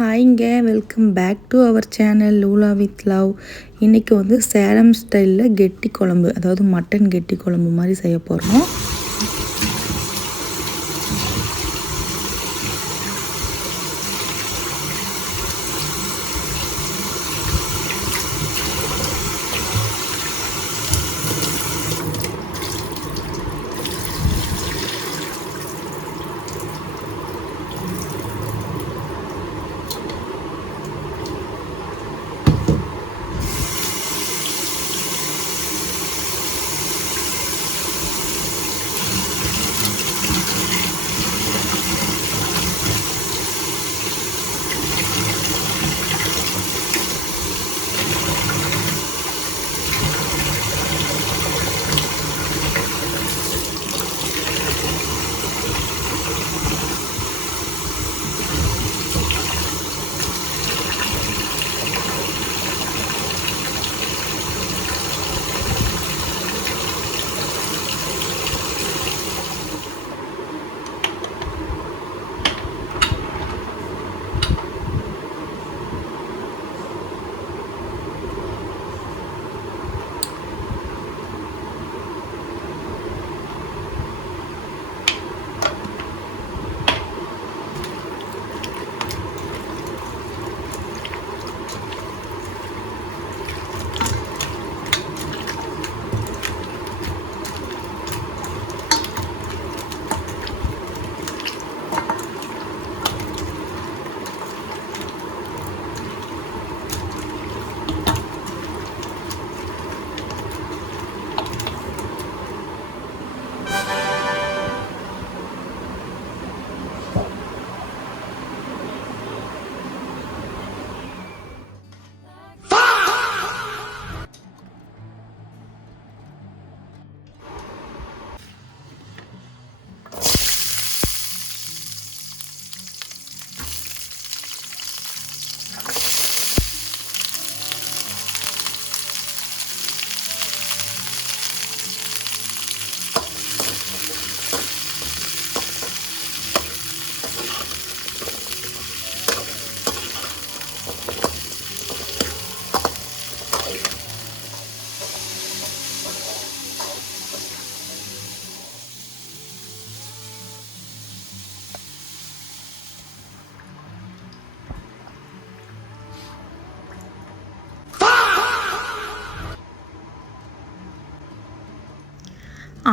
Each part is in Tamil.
ஹாய்ங்க, welcome back to our channel Lula with love. இன்றைக்கி வந்து சேலம் ஸ்டைலில் கெட்டி குழம்பு, அதாவது மட்டன் கெட்டி குழம்பு மாதிரி செய்ய போகிறோம்.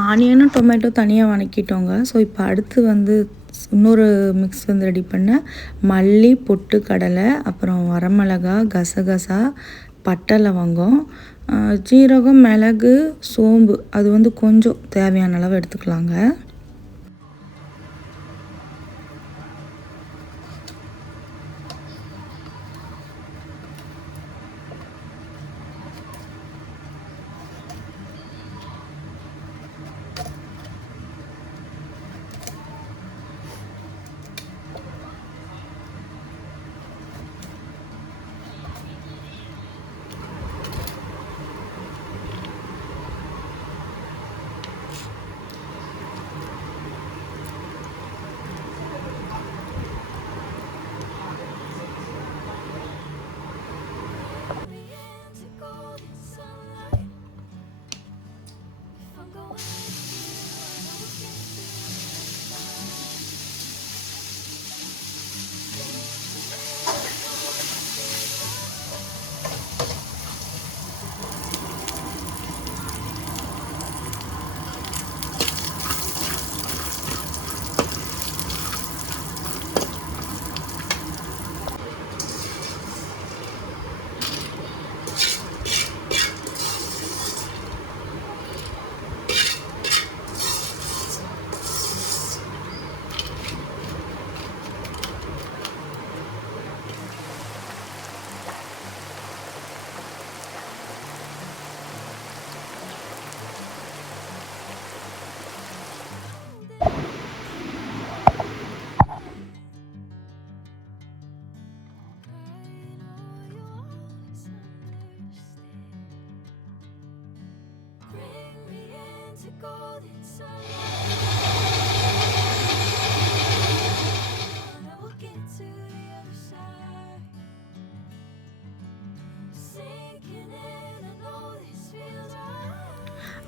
ஆனியனும் டொமேட்டோ தனியாக வதக்கிட்டோங்க. ஸோ இப்போ அடுத்து வந்து இன்னொரு மிக்ஸ் வந்து ரெடி பண்ண மல்லி, பொட்டுக்கடலை, அப்புறம் வரமிளகா, கசகசா, பட்டை, லவங்கம், ஜீரகம், மிளகு, சோம்பு அது வந்து கொஞ்சம் தேவையான அளவு எடுத்துக்கலாங்க.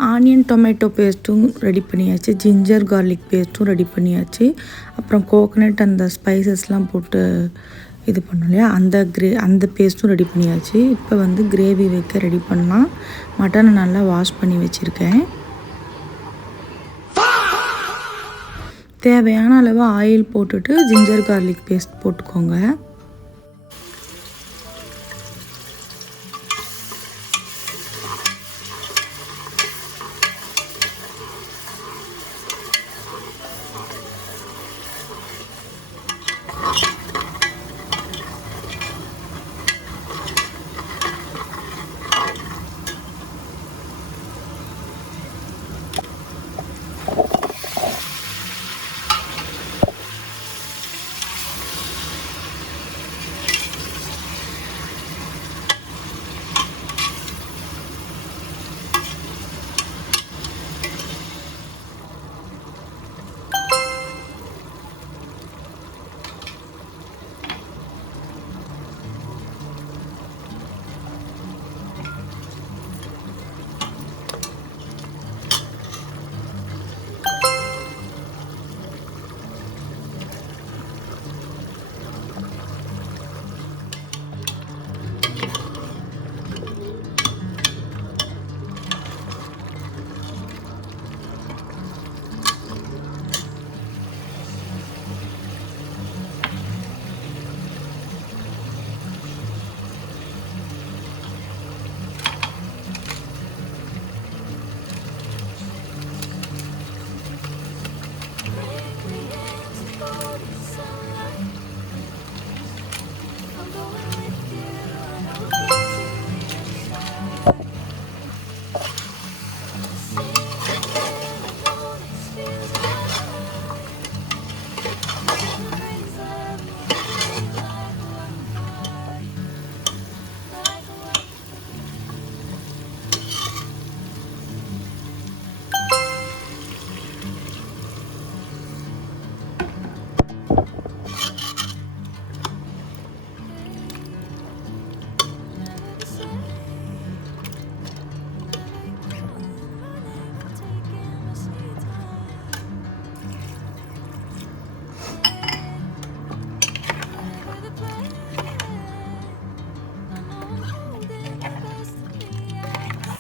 ஆனியன் டொமேட்டோ பேஸ்ட்டும் ரெடி பண்ணியாச்சு, ஜிஞ்சர் கார்லிக் பேஸ்ட்டும் ரெடி பண்ணியாச்சு. அப்புறம் கோகனட் அந்த ஸ்பைசஸ்லாம் போட்டு இது பண்ணோம் இல்லையா, அந்த பேஸ்ட்டும் ரெடி பண்ணியாச்சு. இப்போ வந்து கிரேவி வைக்க ரெடி பண்ணலாம். மட்டனை நல்லா வாஷ் பண்ணி வச்சுருக்கேன். தேவையான அளவு ஆயில் போட்டுட்டு ஜிஞ்சர் கார்லிக் பேஸ்ட் போட்டுக்கோங்க.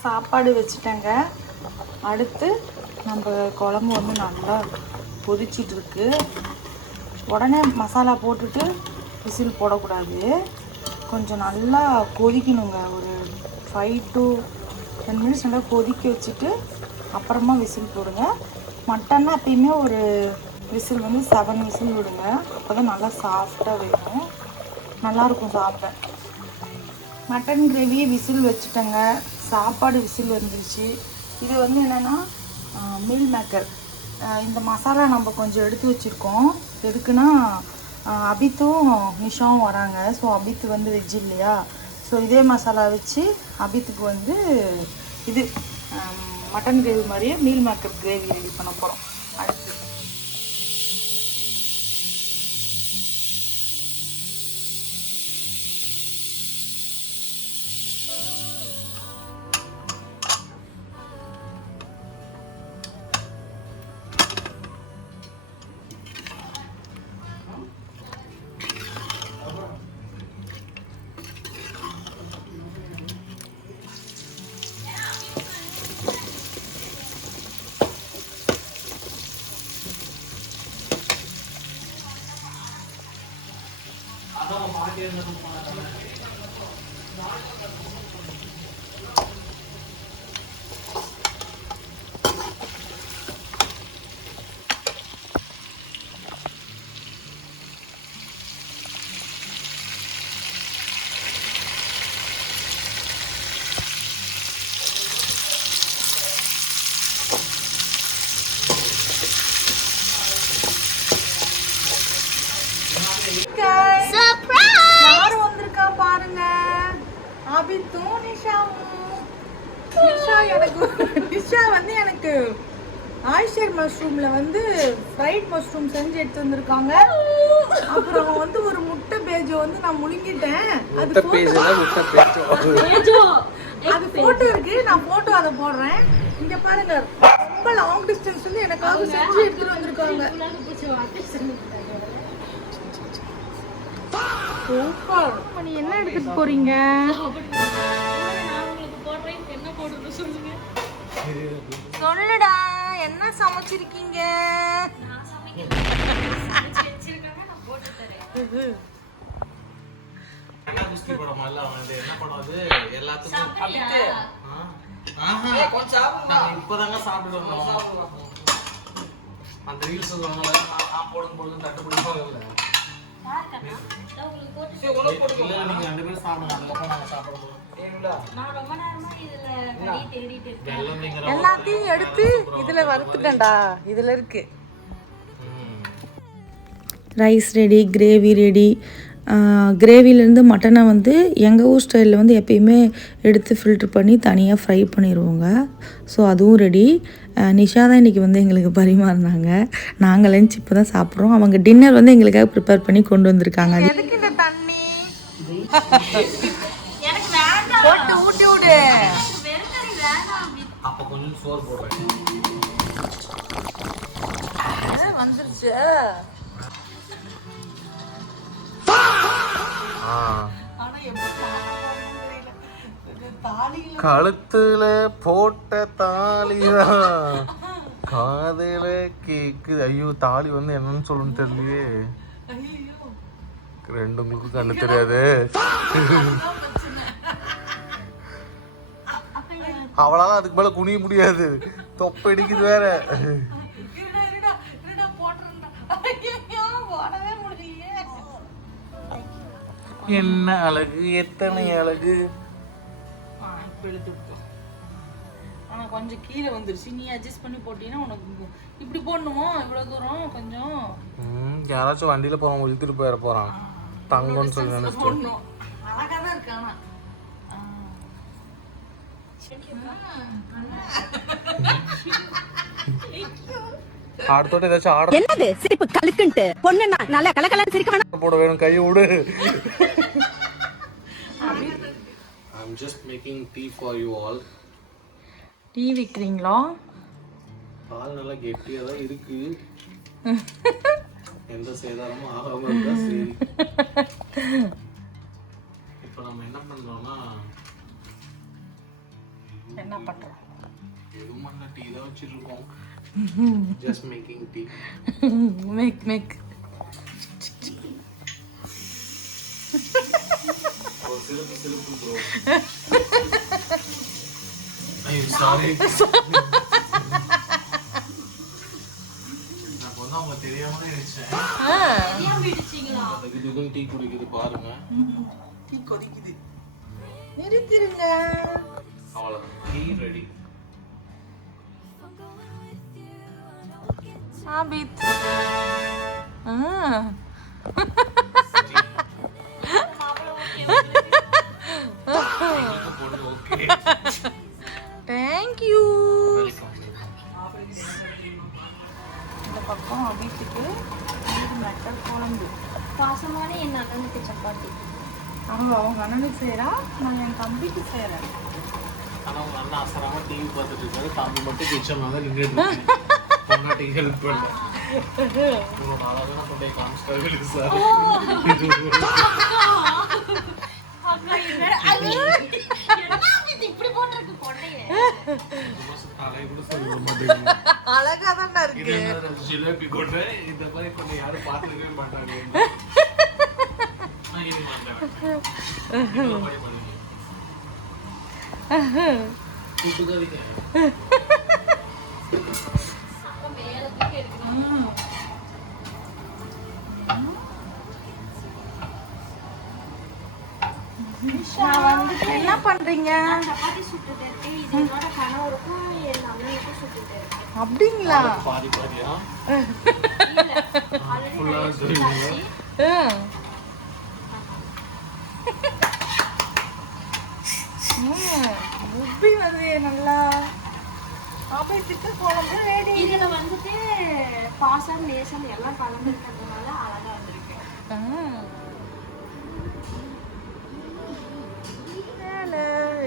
சாப்பாடு வச்சுட்டேங்க. அடுத்து நம்ம குழம்பு வந்து நல்லா கொதிச்சிட்ருக்கு. உடனே மசாலா போட்டுட்டு விசில் போடக்கூடாது, கொஞ்சம் நல்லா கொதிக்கணுங்க. ஒரு 5 to 10 மினிட்ஸ் நல்லா கொதிக்க வச்சுட்டு அப்புறமா விசில் போடுங்க. மட்டன்னா எப்பயுமே ஒரு விசில் வந்து 7 விசில் விடுங்க, அப்போ தான் நல்லா சாஃப்டாக வேகும், நல்லாயிருக்கும் சாப்பிட. மட்டன் கிரேவி விசில் வச்சுட்டேங்க. சாப்பாடு விசில் வந்துருச்சு. இது வந்து என்னென்னா மீல் மேக்கர். இந்த மசாலா நம்ம கொஞ்சம் எடுத்து வச்சுருக்கோம். எதுக்குன்னா அபித்தும் நிஷாவும் வராங்க. ஸோ அபித்து வந்து வெஜ் இல்லையா, ஸோ இதே மசாலா வச்சு அபித்துக்கு வந்து இது மட்டன் கிரேவி மாதிரியே மீல் மேக்கர் கிரேவி ரெடி பண்ண போகிறோம். அடுத்து யாரும் வந்திருக்கா பாருங்க. அபித்தும் நிஷாவும். நிஷா வந்து எனக்கு ஆயிஷர் மஷ்ரூம்ல வந்து ஃப்ரைட் மஷ்ரூம் செஞ்சு எடுத்து வந்திருக்காங்க. அப்புறம் வந்து ஒரு முட்டை பேஜோ வந்து நான் முழுங்கிட்டேன். அது போட்டோ இருக்கு, நான் போட்டோ அதை போடுறேன். இங்க பாருங்க ரொம்ப லாங் டிஸ்டன்ஸ் வந்து எனக்காக செஞ்சு எடுத்துட்டு வந்திருக்காங்க. சூப்பர். நீ என்ன எடுத்துட்டு போறீங்க? சொல்லுடா, என்ன சமைச்சிருக்கீங்க? இப்பதாங்க சாப்பிடுவோம். அந்த ரீல்ஸ் போடும் போது தட்டு பிடிப்பாங்க. நீங்க 2 பேரும் சாப்பிடுங்க, அதுக்கப்புறம் நாங்க சாப்பிடுவோம். எல்லாத்தையும் எடுத்து இதுல வறுத்துட்டேன்டா. இதுல இருக்கு ரைஸ் ரெடி, கிரேவி ரெடி. கிரேவிலேருந்து மட்டனை வந்து எங்கள் ஊர் ஸ்டைலில் வந்து எப்பயுமே எடுத்து ஃபில்ட்ரு பண்ணி தனியாக ஃப்ரை பண்ணிடுவோங்க. ஸோ அதுவும் ரெடி. நிஷா தான் இன்றைக்கி வந்து எங்களுக்கு பரிமாறினாங்க. நாங்கள் லஞ்ச் இப்போ தான் சாப்பிட்றோம். அவங்க டின்னர் வந்து எங்களுக்காக ப்ரிப்பேர் பண்ணி கொண்டு வந்திருக்காங்க. எதுக்கு இந்த தண்ணி போட்டு ஊட்டி விடு. அப்போ கொஞ்சம் சோறு போடுறேன். வந்துருச்சு. கழுத்துல போட்ட தாலிதான் காதல கேக்குது. ஐயோ, தாலி வந்து என்னன்னு சொல்லணும்னு தெரியலையே. ரெண்டு உங்களுக்கு கண்ணு தெரியாது. அவளால அதுக்கு மேல குனிய முடியாது, தொப்பை இடிக்குது வேற. என்ன அழகு, எத்தனை அழகு. ஆனா கொஞ்சம் கீழே வந்துருச்சு. நீ அட்ஜஸ்ட் பண்ணி போட்டீங்கன்னா உனக்கு இப்படி போடணுமோ இவ்வளவு தூரம் கொஞ்சம். யாராச்சும் வண்டியில போறவங்க இழுத்துட்டு போயிட போறான் தங்கம்னு சொல்லி நினைச்சிட்டு. அழகா தான் இருக்கு. ஆனா அடுத்தோட ஏதாச்சும் ஆர்டர். என்னது சிரிப்பு கலுக்குன்ட்டு பொண்ணு நல்லா கலகலன்னு சிரிக்க வேணாம். போட வேணும், கை விடு. I'm just making tea for you all. Tea விக்கிறீங்களா? பால் நல்லா கெட்டியா தான் இருக்கு. எந்த சேதாரமும் ஆகாம இருந்தா சரி. இப்போ நம்ம என்ன பண்றோம்னா, என்ன பண்றோம்? எதுவும் பண்ண டீ தான் வச்சிருக்கோம். Just making tea. Make. சிலுப்பு bro. I'm sorry. நான் வந்து அவங்க தெரியாம நினைச்சேன். தெரியாம விடுச்சீங்களா? அதுக்கு டீ குடிக்குது பாருங்க. டீ கொதிக்குது. நிறுத்திருங்க. அவ்வளவுதான், tea ready. Abid. Thank you. இந்த பக்கம் அபித்துக்கு மட்டர் குழம்பு. பாசமான என் அண்ணனுக்கு சப்பாத்தி. அவங்க அண்ணனுக்கு செய்யறா, நான் என் தம்பிக்கு செய்யறேன். ஆனா உங்க அண்ணன் அசராம டிவி பார்த்துட்டு இருக்காரு, தம்பி மட்டும் கிச்சன்ல தான் நின்றுட்டு இருக்காரு. பொண்ணாட்டி ஹெல்ப் பண்ண. உங்களோட அழகான கொண்டே காமிச்சிட்டாரு சார். அழகா தான் இருக்கு. ஜிலேபி கொண்டை இந்த மாதிரி கொண்டை யாரும் பார்த்துக்கவே மாட்டாங்க. என்ன பண்றீங்க? சப்பாத்தி சுட்டுட்டு இருக்கேன். இது என்னோட கணவருக்கும் என் அண்ணனுக்கும் சுட்டுட்டு இருக்கேன். அப்படிங்களா? பாதி பாதியா உப்பி வருது நல்லா. ஆபத்துக்கு குழம்பு ரெடி. இதுல வந்துட்டு பாசம் நேசம் எல்லாம் கலந்து இருக்கிறதுனால அழகா வந்திருக்கு.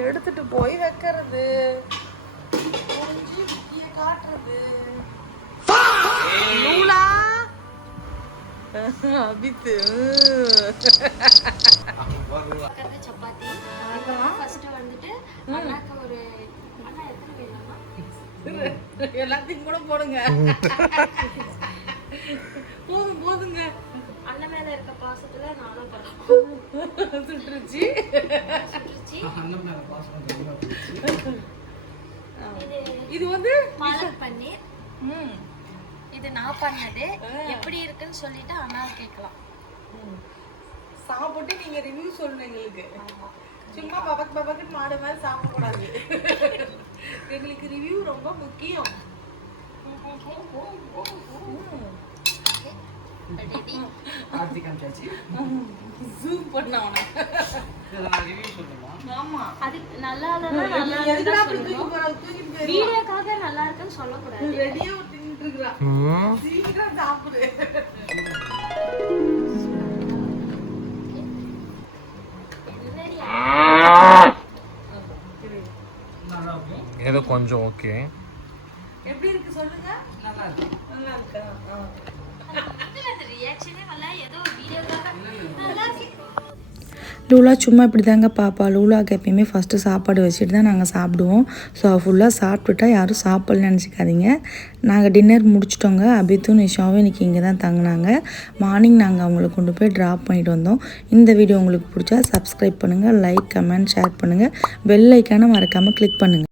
எடுத்துட்டு போய் வைக்கிறது. காட்டுறது லூலா அபித்து பக்கத்துல சப்பாத்தி ஃபர்ஸ்ட் வந்துட்டு அண்ணாக்கு ஒரு அண்ணா எத்தனை பேர் எல்லாத்தையும் கூட போடுங்க போதுங்க அண்ணன் மேல இருக்க பாசத்துல நானும் பண்ணேன் சுட்டுருச்சு அண்ணன் மேல பாசம் கண்டிப்பா போச்சு. இது வந்து பாலக் பன்னீர் இது நான் பண்ணது எப்படி இருக்குன்னு சொல்லிட்டு அண்ணா கேட்கலாம் சாப்பிட்டு நீங்க ரிவ்யூ சொல்லணும் எங்களுக்கு சும்மா பபக்கு மாடு மாதிரி சாப்பிடக்கூடாது எங்களுக்கு ரிவ்யூ ரொம்ப முக்கியம் கார்த்திக் அம்சாச்சி ஜூம் பண்ண உனக்கு இதெல்லாம் ரிவ்யூ சொல்லுமா? ஆமா அது நல்லா இல்லைன்னா நல்லா எதுக்குடா அப்படி இல்லைன்னு தூக்கி போற தூக்கிட்டு போயிரு வீடியோக்காக நல்லா இருக்குன்னு சொல்லக்கூடாது ரெடியா தின்னுட்டு இருக்கா சீக்கிரம் சாப்பிடு நல்லா இருக்கும். ஏதோ கொஞ்சம் ஓகே. எப்படி இருக்கு சொல்லுங்க நல்லா இருக்கு. நல்லா இருக்கா ரியாக்ஷனே வரல ஏதோ வீடியோக்காக நல்லா இருக்கு லூலா சும்மா இப்படி தாங்க பாப்பா லூலாவுக்கு எப்பயுமே ஃபஸ்ட்டு சாப்பாடு வச்சுட்டு தான் நாங்கள் சாப்பிடுவோம் ஸோ ஃபுல்லாக சாப்பிட்டுட்டா யாரும் சாப்பிடலன்னு நினச்சிக்காதீங்க நாங்கள் டின்னர் முடிச்சிட்டோங்க அபித்தும் நிஷாவும் இன்றைக்கி இங்கே தான் தங்கினாங்க மார்னிங் நாங்கள் அவங்கள கொண்டு போய் ட்ராப் பண்ணிட்டு வந்தோம் இந்த வீடியோ உங்களுக்கு பிடிச்சா சப்ஸ்கிரைப் பண்ணுங்கள் லைக் கமெண்ட் ஷேர் பண்ணுங்கள் பெல் ஐக்கானை மறக்காமல் கிளிக் பண்ணுங்கள்